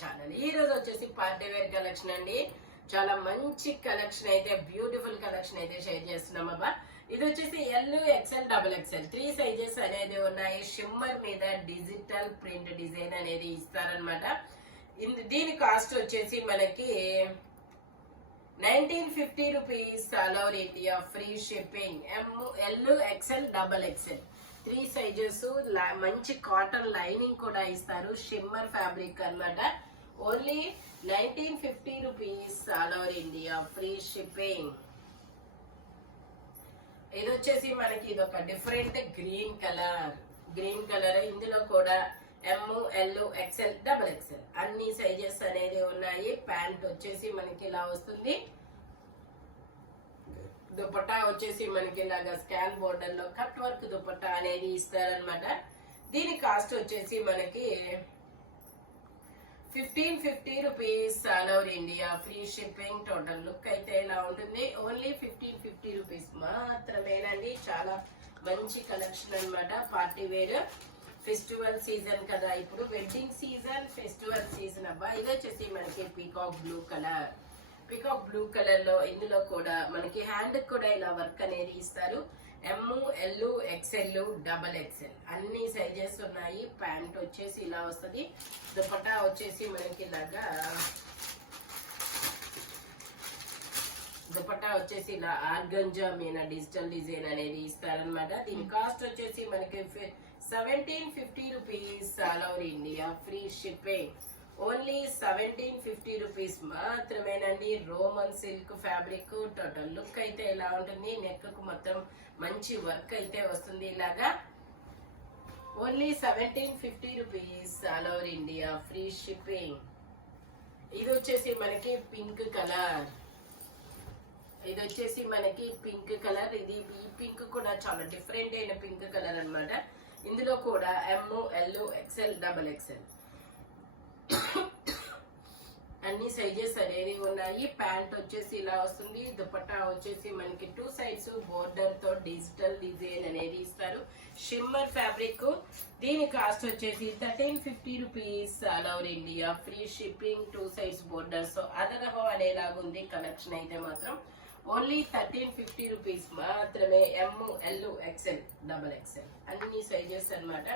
Channel. ఈ రోజు వచ్చేసి పార్టీ వేర్ కలెక్షన్ అండి. చాలా మంచి కలెక్షన్ అయితే, బ్యూటిఫుల్ కలెక్షన్ అయితే షేర్ చేస్తున్నాం అబ్బా. ఇది వచ్చేసి L, XL, double XL 3 sizes అనేది ఉన్నాయి. షిమ్మర్ మీద డిజిటల్ ప్రింట్ డిజైన్ అనేది ఇస్తారనమాట. దీని కాస్ట్ వచ్చేసి మనకి 1950 rupees. All over India free shipping. L, XL, double XL 3 sizes. మంచి కాటన్ లైనింగ్ కూడా ఇస్తారు. షిమ్మర్ ఫ్యాబ్రిక్ అన్నమాట. Only 1950 rupees. All over India free shipping. ఇది వచ్చేసి మనకి ఇది ఒక డిఫరెంట్ గ్రీన్ కలర్. ఇందులో కూడా M, L, XL, double XL అన్ని సైజెస్ అనేది ఉన్నాయి. ప్యాంట్ వచ్చేసి మనకి ఇలా వస్తుంది. దుపట్టా వచ్చేసి మనకి ఇలాగా స్కాన్ బోర్డర్ లో కట్ వర్క్ దుపట్టా అనేది ఇస్తారనమాట. దీని కాస్ట్ వచ్చేసి మనకి 1550 rupees. All over India free shipping. Total look అయితే ఇలా ఉంటుంది. ఓన్లీ 1550 రూపీస్ మాత్రమేనండి. చాలా మంచి కలెక్షన్ అనమాట. పార్టీ వేర్ ఫెస్టివల్ సీజన్ కదా, ఇప్పుడు వెడ్డింగ్ సీజన్, ఫెస్టివల్ సీజన్ అబ్బా. ఇది వచ్చేసి మనకి పీకాక్ బ్లూ కలర్ లో ఇందులో కూడా మనకి హ్యాండ్ కూడా ఇలా వర్క్ అనేది ఇస్తారు. ఎమ్, ఎల్, ఎక్స్ఎల్, డబల్ ఎక్స్ఎల్ అన్ని సైజెస్ ఉన్నాయి. ప్యాంట్ వచ్చేసి ఇలా వస్తుంది. దుపట్టా వచ్చేసి మనకి ఇలాగా ఇలా ఆర్గంజా మీద డిజిటల్ డిజైన్ అనేది ఇస్తారనమాట. దీని కాస్ట్ వచ్చేసి మనకి 1750 rupees. All over India free shipping. Only 1750 rupees మాత్రమేనండి. Roman silk fabric. Total look అయితే ఇలా ఉంటుంది. నెక్ కు మొత్తం మంచి వర్క్ అయితే వస్తుంది ఇలాగా. Only 1750 rupees. All over India free shipping. ఇది వచ్చేసి మనకి పింక్ కలర్. ఈ పింక్ కూడా చాలా డిఫరెంట్ అయిన పింక్ కలర్ అన్నమాట. ఇందులో కూడా M, L, XL, double XL అన్ని సైజెస్ అనేవి ఉన్నాయి. ప్యాంట్ వచ్చేసి ఇలా వస్తుంది. దుపట్టా వచ్చేసి మనకి 2 సైడ్స్ బోర్డర్ తో డిజిటల్ డిజైన్ అనేది ఇస్తారు. Shimmer fabric. దీని కాస్ట్ వచ్చేసి 1350 rupees. All over India free shipping. 2 sides borders అదరహో అనేలాగా ఉంది కలెక్షన్ అయితే మాత్రం. ఓన్లీ 1350 రూపీస్ మాత్రమే. M, L, XL, double XL అన్ని సైజెస్ అన్నమాట.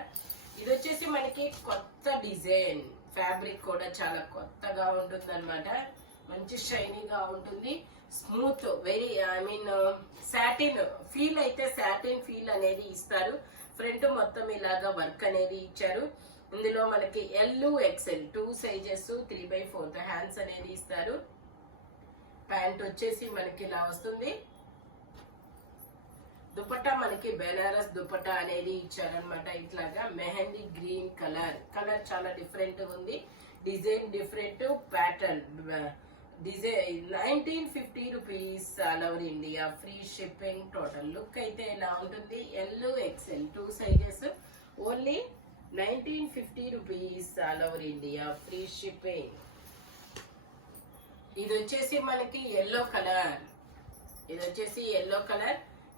ఇది వచ్చేసి మనకి కొత్త డిజైన్. ఫ్యాబ్రిక్ కూడా చాలా కొత్తగా ఉంటుంది అనమాట. మంచి షైనీగా ఉంటుంది. స్మూత్, వెరీ సాటిన్ ఫీల్ అయితే సాటిన్ ఫీల్ అనేది ఇస్తారు. ఫ్రంట్ మొత్తం ఇలాగా వర్క్ అనేది ఇచ్చారు. ఇందులో మనకి ఎల్, ఎక్స్ఎల్ 2 సైజెస్ 3/4 హ్యాండ్స్ అనేది ఇస్తారు. ప్యాంట్ వచ్చేసి మనకి ఇలా వస్తుంది. దుపట్టా మనకి బెనారస్ దుపట్టా అనేది ఇచ్చారనమాట. ఇట్లాగా మెహందీ గ్రీన్ కలర్ చాలా డిఫరెంట్ ఉంది. Design different, pattern design. 1950 rupees. All over India free shipping. Total look అయితే ఇలా ఉంటుంది. L, XL 2 sizes. Only 1950 rupees. All over India free shipping. ఇది వచ్చేసి మనకి ఎల్లో కలర్.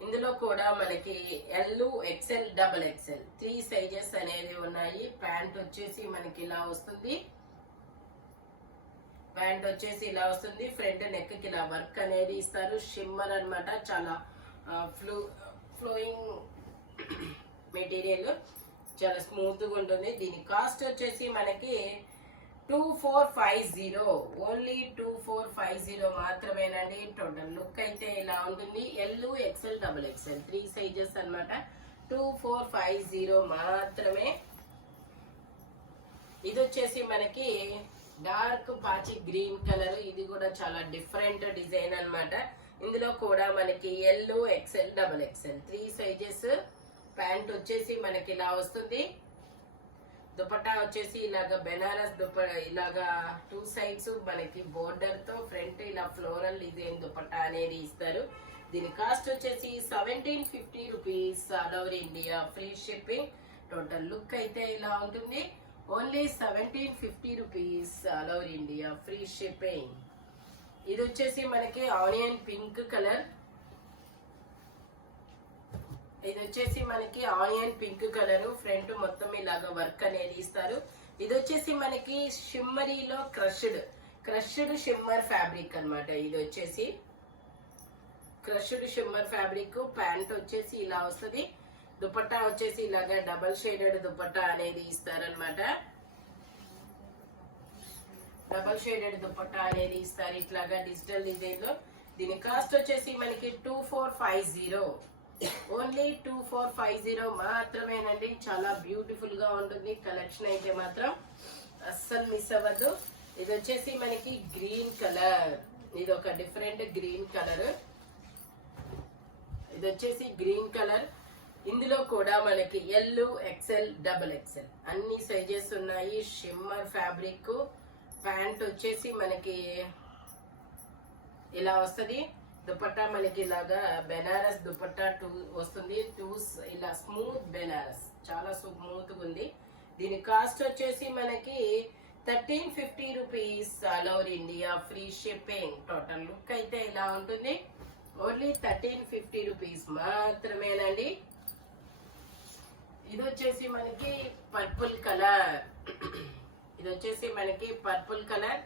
ఇందులో కూడా మనకి L, XL, double XL 3 sizes అనేవి ఉన్నాయి. ప్యాంట్ వచ్చేసి మనకి ఇలా వస్తుంది. ఫ్రంట్ నెక్ కి ఇలా వర్క్ అనేది ఇస్తారు. షిమ్మర్ అన్నమాట. చాలా ఫ్లోయింగ్ మెటీరియల్, చాలా స్మూత్ గా ఉంటుంది. దీని కాస్ట్ వచ్చేసి మనకి 2450. ఓన్లీ 2450 మాత్రమేనండి. టోటల్ లుక్ అయితే ఇలా ఉంటుంది. L, XL, double XL 3 sizes అన్నమాట. 2450 మాత్రమే. ఇది వచ్చేసి మనకి డార్క్ పాచి గ్రీన్ కలర్. ఇది కూడా చాలా డిఫరెంట్ డిజైన్ అన్నమాట. ఇందులో కూడా మనకి L, XL, double XL 3 sizes. Pant వచ్చేసి మనకి ఇలా వస్తుంది. దుపట్టా వచ్చేసి ఇలాగా బెనారస్ దుపట్టా, ఇలాగా 2 సైడ్స్ మనకి బోర్డర్ తో ఫ్రంట్ ఇలా ఫ్లోరల్ డిజైన్ దుపట్టా అనేది ఇస్తారు. దీని కాస్ట్ వచ్చేసి 1750 rupees. All over India free shipping. Total look అయితే ఇలా ఉంటుంది. Only 1750 rupees. All over India free shipping. ఇది వచ్చేసి మనకి ఆనియన్ పింక్ కలర్. ఇది వచ్చేసి మనకి ఆనియన్ పింక్ కలర్. ఫ్రంట్ మొత్తం ఇలాగా వర్క్ అనేది ఇస్తారు. ఇది వచ్చేసి మనకి షిమ్మరీలో క్రష్డ్ షిమ్మర్ ఫ్యాబ్రిక్ అన్నమాట. ఇది వచ్చేసి క్రష్డ్ షిమ్మర్ ఫ్యాబ్రిక్. ప్యాంట్ వచ్చేసి ఇలా వస్తుంది. దుపట్టా వచ్చేసి ఇలాగా డబల్ షేడెడ్ దుపట్టా అనేది ఇస్తారనమాట. డబల్ షేడెడ్ దుపట్టా అనేది ఇస్తారు ఇట్లాగా డిజిటల్ డిజైన్ లో. దీని కాస్ట్ వచ్చేసి మనకి 2450, ఓన్లీ 2450 మాత్రమేనండి. చాలా బ్యూటిఫుల్ గా ఉంటుంది కలెక్షన్ అయితే మాత్రం అస్సలు మిస్ అవ్వద్దు. ఇది వచ్చేసి మనకి గ్రీన్ కలర్. ఇది ఒక డిఫరెంట్ గ్రీన్ కలర్. ఇది వచ్చేసి గ్రీన్ కలర్. ఇందులో కూడా మనకి ఎల్, ఎక్సెల్, డబుల్ ఎక్సెల్ అన్ని సైజెస్ ఉన్నాయి. Shimmer fabric. ప్యాంట్ వచ్చేసి మనకి ఇలా వస్తుంది. దుపట్టా మనకి ఇలాగా బెనారస్ దుపట్టా వస్తుంది. ఇలా స్మూత్ బెనారస్, చాలా స్మూత్ గా ఉంది. దీని కాస్ట్ వచ్చేసి మనకి 1350 rupees. All over India free shipping. Total look అయితే ఇలా ఉంటుంది. ఓన్లీ 1350 రూపీస్ మాత్రమేనండి. ఇది వచ్చేసి మనకి పర్పుల్ కలర్. ఇది వచ్చేసి మనకి పర్పుల్ కలర్.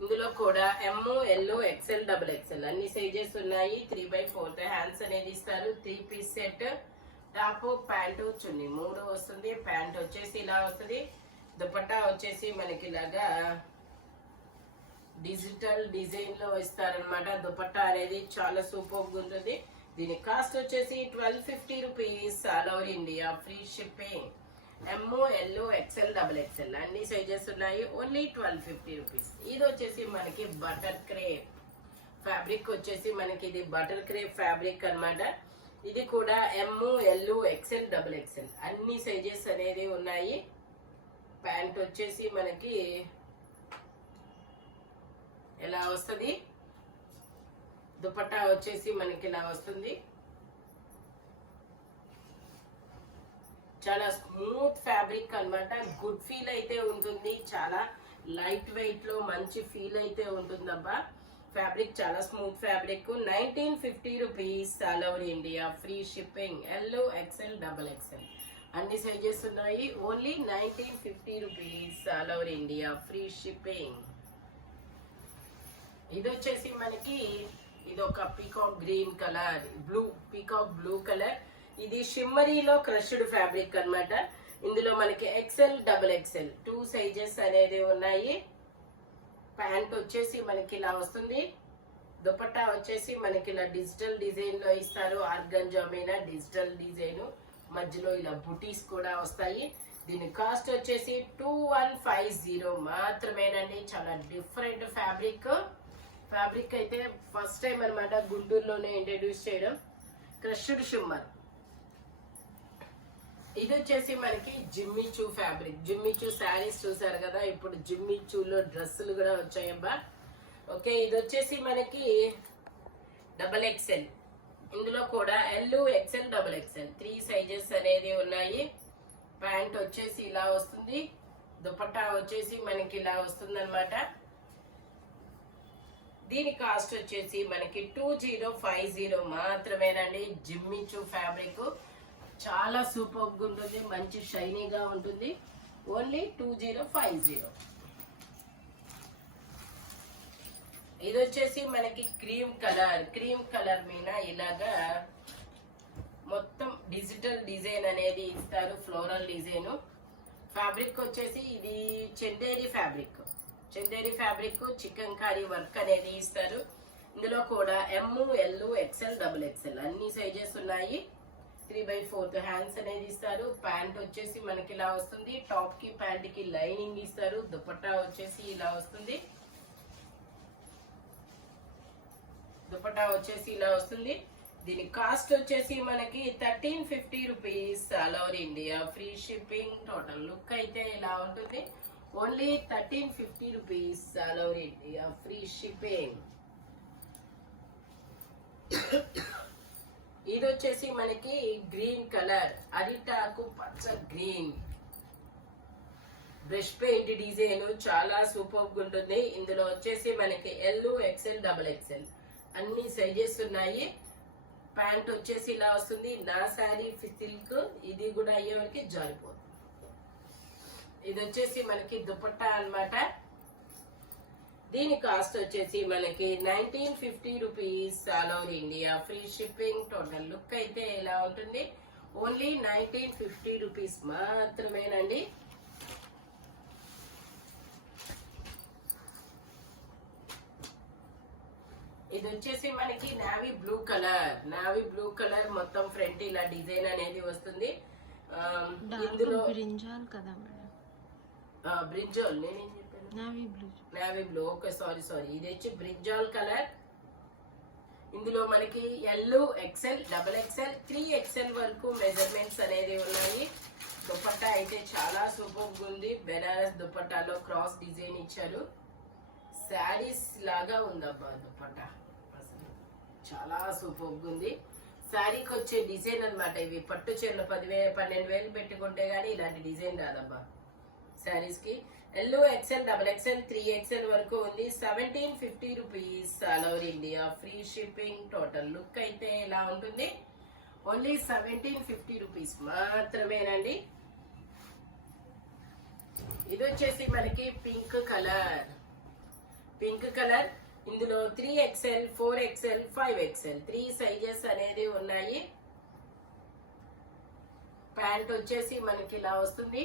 ఇందులో కూడా M, L, XL, double XL అన్ని సైజెస్ ఉన్నాయి. 3/4 హ్యాండ్స్ అనేది ఇస్తారు. 3 పీస్ సెట్. టాప్, ప్యాంటు, చున్నీ 3 వస్తుంది. ప్యాంట్ వచ్చేసి ఇలా వస్తుంది. దుపట్టా వచ్చేసి మనకి ఇలాగా డిజిటల్ డిజైన్ లో ఇస్తారనమాట. దుపట్టా అనేది చాలా సూపర్ ఉంటుంది. దీని కాస్ట్ వచ్చేసి 1250 rupees. All over India free shipping. M, L, XL, double XL అన్ని సైజెస్ ఉన్నాయి. Only 1250 rupees. ఇది వచ్చేసి మనకి బటర్ క్రేప్ ఫ్యాబ్రిక్. వచ్చేసి మనకి ఇది బటర్ క్రేప్ ఫ్యాబ్రిక్ అన్నమాట. ఇది కూడా M, L, XL, double XL అన్ని సైజెస్ అనేది ఉన్నాయి. ప్యాంట్ వచ్చేసి మనకి ఎలా వస్తుంది. దుపట్టా వచ్చేసి మనకి ఇలా వస్తుంది. చాలా స్మూత్ ఫ్యాబ్రిక్ అన్నమాట. గుడ్ ఫీల్ అయితే ఉంటుంది. చాలా లైట్ వెయిట్ లో మంచి ఫీల్ అయితే ఉంటుందబ్బా. ఫ్యాబ్రిక్ చాలా smooth fabric. 1950 rupees. All over India free shipping. L, XL, double XL అన్ని సైజెస్ ఉన్నాయి. Only 1950 rupees. All over India free shipping. ఇది వచ్చేసి మనకి ఇది ఒక peacock green colour, peacock blue colour. ఇది షిమ్మరీలో క్రష్డ్ ఫ్యాబ్రిక్ అన్నమాట. ఇందులో మనకి ఎక్సెల్, డబుల్ ఎక్సెల్ 2 సైజెస్ అనేది ఉన్నాయి. ప్యాంట్ వచ్చేసి మనకి ఇలా వస్తుంది. దుపట్టా వచ్చేసి మనకి ఇలా డిజిటల్ డిజైన్ లో ఇస్తారు. ఆర్గంజా మీద డిజిటల్ డిజైన్, మధ్యలో ఇలా బుటీస్ కూడా వస్తాయి. దీని కాస్ట్ వచ్చేసి 2150 మాత్రమేనండి. చాలా డిఫరెంట్ ఫ్యాబ్రిక్ అయితే ఫస్ట్ టైం అనమాట గుంటూరులోనే ఇంట్రడ్యూస్ చేయడం. Crushed shimmer. ఇది వచ్చేసి మనకి జిమ్మిచూ ఫ్యాబ్రిక్. జిమ్మిచూ శారీస్ చూసారు కదా, ఇప్పుడు జిమ్మిచూలో డ్రెస్సులు కూడా వచ్చాయబ్బా. ఓకే, ఇది వచ్చేసి మనకి డబల్ ఎక్సెల్. ఇందులో కూడా L, XL, double XL 3 sizes అనేది ఉన్నాయి. ప్యాంట్ వచ్చేసి ఇలా వస్తుంది. దుపట్టా వచ్చేసి మనకి ఇలా వస్తుంది అనమాట. దీని కాస్ట్ వచ్చేసి మనకి 2050 మాత్రమేనండి. జిమ్మిచూ ఫ్యాబ్రిక్ చాలా సూపర్ గా ఉంటుంది, మంచి షైనీగా ఉంటుంది. ఓన్లీ 2050. ఇది వచ్చేసి మనకి క్రీమ్ కలర్ మీద ఇలాగా మొత్తం డిజిటల్ డిజైన్ అనేది ఇస్తారు. Floral design. ఫ్యాబ్రిక్ వచ్చేసి ఇది Chanderi fabric chikankari work అనేది ఇస్తారు. ఇందులో కూడా M, L, XL, double XL అన్ని సైజెస్ ఉన్నాయి. 3/4 హ్యాండ్స్ అనేది ఇస్తారు. ప్యాంట్ వచ్చేసి మనకి ఇలా వస్తుంది. టాప్ కి ప్యాంట్ కి లైనింగ్ ఇస్తారు. దుపట్టా వచ్చేసి ఇలా వస్తుంది. దీని కాస్ట్ వచ్చేసి మనకి 1350 rupees. All over India free shipping. Total look అయితే ఇలా ఉంటుంది. Only 1350 rupees. All over India free shipping. ఇది వచ్చేసి మనకి గ్రీన్ కలర్, అరిటాకు పచ్చ గ్రీన్ బ్రష్ పెయింట్ డిజైన్ చాలా సూపర్ గా ఉంటుంది. ఇందులో వచ్చేసి మనకి ఎల్, ఎక్సెల్, డబుల్ ఎక్సెల్ అన్ని సైజెస్ ఉన్నాయి. ప్యాంట్ వచ్చేసి ఇలా వస్తుంది. నా శారీ సిల్క్, ఇది కూడా అయ్యే వరకు జారిపోతుంది. ఇది వచ్చేసి మనకి దుపట్టా అన్నమాట. దీని కాస్ట్ వచ్చేసి మనకి 1950 rupees all over India, free shipping. Total look అయితే ఇలా ఉంటుంది. ఓన్లీ 1950 రూపీస్ మాత్రమేనండి. ఇది వచ్చేసి మనకి నావీ బ్లూ కలర్ మొత్తం ఫ్రంట్ ఇలా డిజైన్ అనేది వస్తుంది. ఇందులో బ్రింజాల్ కదా మేడం, బ్రింజాల్ నేనేం చెప్పాను, నావీ బ్లూ. Okay, sorry. ఇది వచ్చి బ్రింజాల్ కలర్. ఇందులో మనకి L, XL, double XL, 3XL వరకు మెజర్మెంట్స్ అనేది ఉన్నాయి. దుపట్టా అయితే చాలా సూపర్ ఉంది. బెనారస్ దుపట్టాలో క్రాస్ డిజైన్ ఇచ్చారు. శారీస్ లాగా ఉందబ్బా దుపట్టా, అసలు చాలా సూపర్ ఉంది. శారీకి వచ్చే డిజైన్ అన్నమాట. ఇవి పట్టు చీరలు 10,000-12,000 పెట్టుకుంటే గానీ ఇలాంటి డిజైన్ రాదబ్బా శారీస్ కి. L, XL, double XL, 3XL వరకు ఉంది. 1750 rupees all over India, free shipping. Total look అయితే ఇలా ఉంటుంది. ఓన్లీ 1750 రూపీస్ మాత్రమేనండి. ఇది వచ్చేసి మనకి పింక్ కలర్. ఇందులో 3XL, 4XL, 5XL 3 సైజెస్ అనేది ఉన్నాయి. ప్యాంట్ వచ్చేసి మనకి ఇలా వస్తుంది.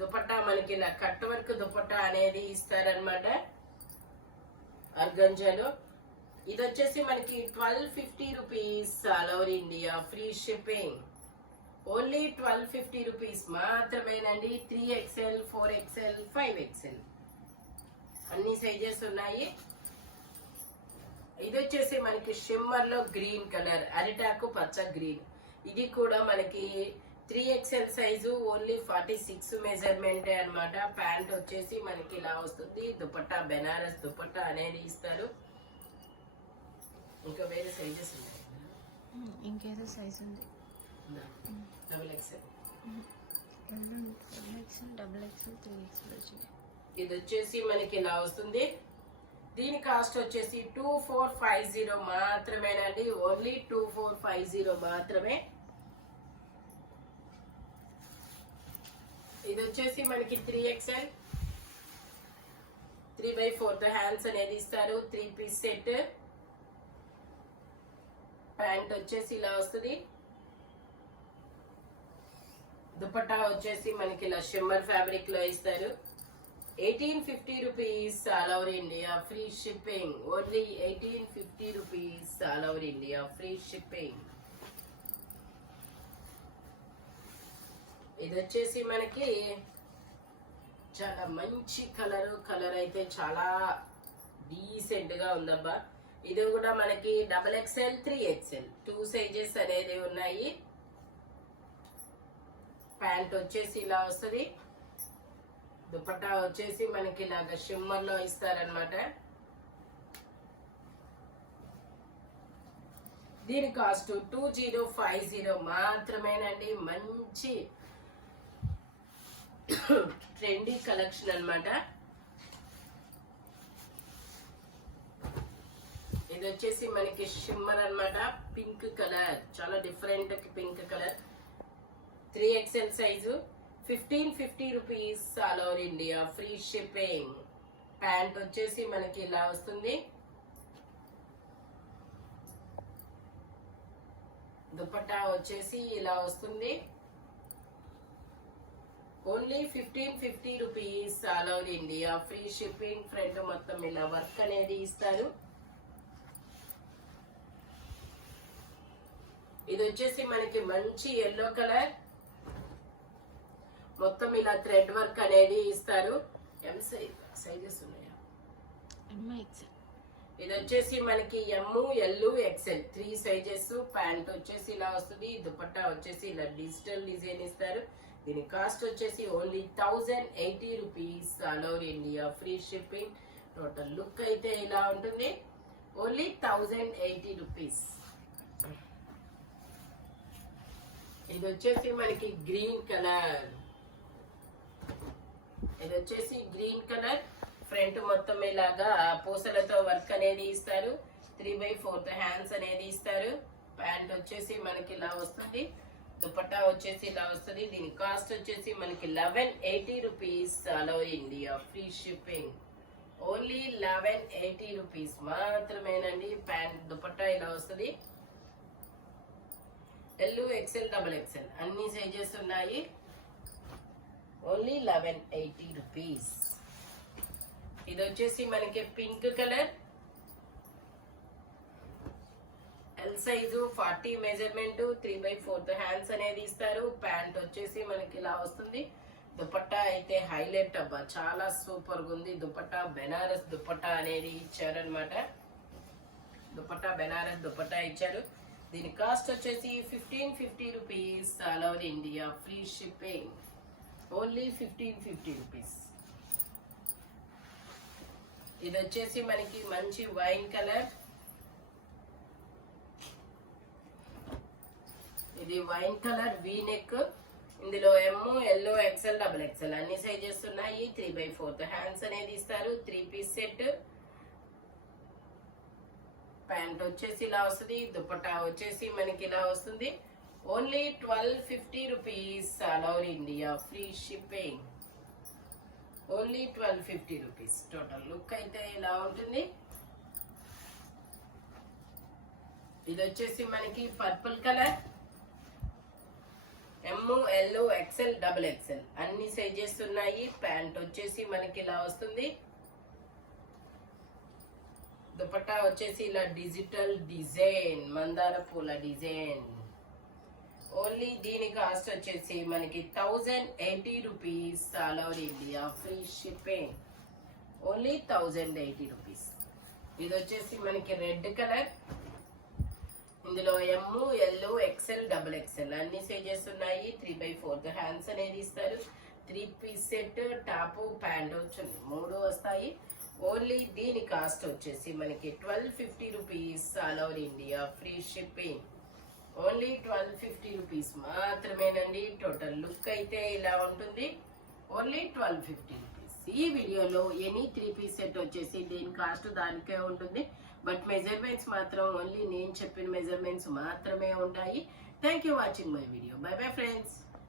దుపట్టా మనకి ఇలా కట్ వర్క్ దుపట్టా అనేది ఇస్తారనమాట ఆర్గంజాలో. ఇది వచ్చేసి మనకి 1250 rupees all over India, free shipping. Only 1250 rupees మాత్రమేనండి. 3XL, 4XL, 5XL అన్ని సైజెస్ ఉన్నాయి. ఇది వచ్చేసి మనకి షిమ్మర్ లో గ్రీన్ కలర్, అరిటాకు పచ్చ గ్రీన్. ఇది కూడా మనకి 3XL సైజు, ఓన్లీ 46 మెజర్మెంట్ అన్నమాట. ప్యాంట్ వచ్చేసి మనకి ఇలా వస్తుంది. దుపట్టా బెనారస్ దుపట్టా అనేది ఇస్తారు. ఇంకా వేరే సైజెస్ ఉన్నాయి, ఇంకేదో సైజ్ ఉంది. Double XL, double XL, 3XL వచ్చింది. ఇది వచ్చేసి మనకి ఇలా వస్తుంది. దీని కాస్ట్ వచ్చేసి 2450 మాత్రమేనండి. ఓన్లీ 2450 మాత్రమే. ఇది వచ్చేసి మనకి 3XL, 3/4 హ్యాండ్స్ అనేది ఇస్తారు. 3 పీస్ సెట్. ప్యాంట్ వచ్చేసి ఇలా వస్తుంది. దుపట్టా వచ్చేసి మనకి ఇలా షిమ్మర్ ఫ్యాబ్రిక్ లో ఇస్తారు. 1850 rupees all over India, free shipping. Only 1850 rupees all over India, free shipping. ఇది వచ్చేసి మనకి చాలా మంచి కలర్ అయితే చాలా డీసెంట్ గా ఉందబ్బా. ఇది కూడా మనకి డబుల్ ఎక్స్ఎల్, 3XL 2 సైజెస్ అనేది ఉన్నాయి. ప్యాంట్ వచ్చేసి ఇలా వస్తుంది. దుపట్టా వచ్చేసి మనకి ఇలాగ షిమ్మర్ లో ఇస్తారనమాట. దీని కాస్ట్ 2050 మాత్రమేనండి. మంచి ట్రెండీ కలెక్షన్ అన్నమాట. ఇది వచ్చేసి మనకి షిమ్మర్ అన్నమాట. పింక్ కలర్, చాలా different pink colour. 3XL size, 1550 rupees all over India, free shipping. Pant వచ్చేసి మనకి ఇలా వస్తుంది. దుపట్టా వచ్చేసి ఇలా వస్తుంది. Only 1550 rupees all over India, free shipping. Front మొత్తం ఇలా వర్క్ అనేది ఇస్తారు. ఇది వచ్చేసి మనకి మంచి ఎల్లో కలర్, మొత్తం ఇలా థ్రెడ్ వర్క్ అనేది ఇస్తారు. ఎం సైజెస్ ఉన్నాయా? ఇది వచ్చేసి మనకి ఎమ్, ఎల్, ఎక్స్ఎల్ 3 సైజెస్. ప్యాంట్ వచ్చేసి ఇలా వస్తుంది. దుపట్టా వచ్చేసి ఇలా డిజిటల్ డిజైన్ ఇస్తారు. దీని కాస్ట్ వచ్చేసి only 1080 rupees all over India, free shipping. Total look అయితే ఇలా ఉంటుంది. Only 1080 rupees. ఇది వచ్చేసి మనకి గ్రీన్ కలర్. ఇది వచ్చేసి గ్రీన్ కలర్. ఫ్రంట్ మొత్తం ఇలాగా పూసలతో వర్క్ అనేది ఇస్తారు. 3/4 హ్యాండ్స్ అనేది ఇస్తారు. ప్యాంట్ వచ్చేసి మనకి ఇలా వస్తుంది. దుపట్టా వచ్చేసి ఇలా వస్తుంది. దీని కాస్ట్ వచ్చేసి మనకి 1180 rupees all over India, free shipping. Only 1180 rupees మాత్రమేనండి. ప్యాంట్ దుపట్టా ఇలా వస్తుంది. ఎల్, ఎక్సెల్, డబుల్ ఎక్సెల్ అన్ని సైజెస్ ఉన్నాయి. Only 1180 rupees. ఇది వచ్చేసి మనకి pink colour, L size, 40 measurement, 3/4 hands అనేది ఇస్తారు. ప్యాంట్ వచ్చేసి మనకి ఇలా వస్తుంది. దుపట్టా అయితే హైలైట్ అబ్బా, చాలా సూపర్ గా ఉంది. దుపట్టా బెనారస్ దుపట్టా అనేది ఇచ్చారనమాట. దుపట్టా బెనారస్ దుపట్టా ఇచ్చారు. దీని కాస్ట్ వచ్చేసి 1550 rupees all over India, free shipping. Only 1550 rupees. ఇది వచ్చేసి మనకి మంచి వైన్ కలర్. ఇది వైన్ కలర్ వీ నెక్. ఇందులో ఎమ్, ఎల్, ఎక్సెల్, డబుల్ ఎక్సెల్ అన్ని సైజెస్ ఉన్నాయి. 3/4 హ్యాండ్స్ అనేది ఇస్తారు. 3 పీస్ సెట్. ప్యాంట్ వచ్చేసి ఇలా వస్తుంది. దుపట్టా వచ్చేసి మనకి ఇలా వస్తుంది. Only 1250 rupees all over India, free shipping. Only 1250 rupees. Total look అయితే ఇలా ఉంటుంది. ఇది వచ్చేసి మనకి పర్పుల్ కలర్. ఎమ్, ఎల్, ఎక్సెల్, డబుల్ ఎక్సెల్ అన్ని సైజెస్ ఉన్నాయి. ప్యాంట్ వచ్చేసి మనకి ఇలా వస్తుంది. దుపట్టా వచ్చేసి ఇలా డిజిటల్ డిజైన్, మందార పూల డిజైన్. ఓన్లీ దీని కాస్ట్ వచ్చేసి మనకి 1080 rupees all over India, free shipping. Only 1080 rupees. ఇది వచ్చేసి మనకి రెడ్ కలర్. ఇందులో ఎమ్, ఎల్, ఎక్సెల్, డబుల్ ఎక్సెల్ అన్ని సైజెస్ ఉన్నాయి. 3/4 హ్యాండ్స్ అనేది ఇస్తారు. 3 పీస్ సెట్, టాప్, ప్యాంట్ వచ్చింది, 3 వస్తాయి. ఓన్లీ దీని కాస్ట్ వచ్చేసి మనకి 1250 rupees all over India, free shipping. Only 1250 rupees మాత్రమేనండి. టోటల్ లుక్ అయితే ఇలా ఉంటుంది. Only 1250 rupees. ఈ వీడియోలో ఎనీ 3 పీస్ సెట్ వచ్చేసి దీని కాస్ట్ దానికే ఉంటుంది. బట్ మెజర్మెంట్స్ మాత్రం ఓన్లీ నేను చెప్పిన మెజర్మెంట్స్ మాత్రమే ఉంటాయి. Thank you watching my video. By bye friends.